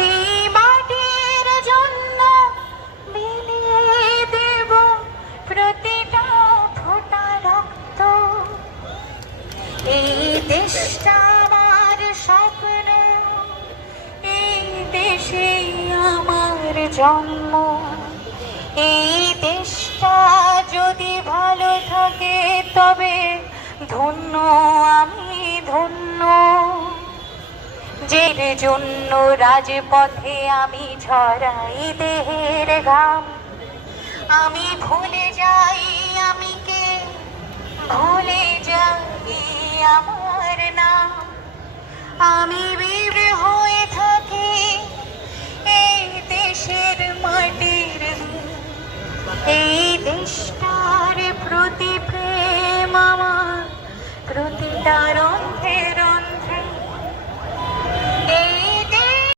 এই মাটির জন্য বিলিয়ে দেব প্রতিটা ফোঁটা রক্ত। এই দেশটা আমার স্বপ্ন, এই দেশেই আমার জন্ম। এই দেশটা যদি ভালো থাকে তবে ধন্য আমি ধন্য। যের জন্য রাজপথে আমি ঝরাই দেহের ঘাম। আমি ভুলে যাই আমি কে, ভুলে যাই আমার নাম। আমি বীর হয়ে থাকি এই দেশের মাটির। এই দেশটার প্রতি প্রেম আমার প্রতিটা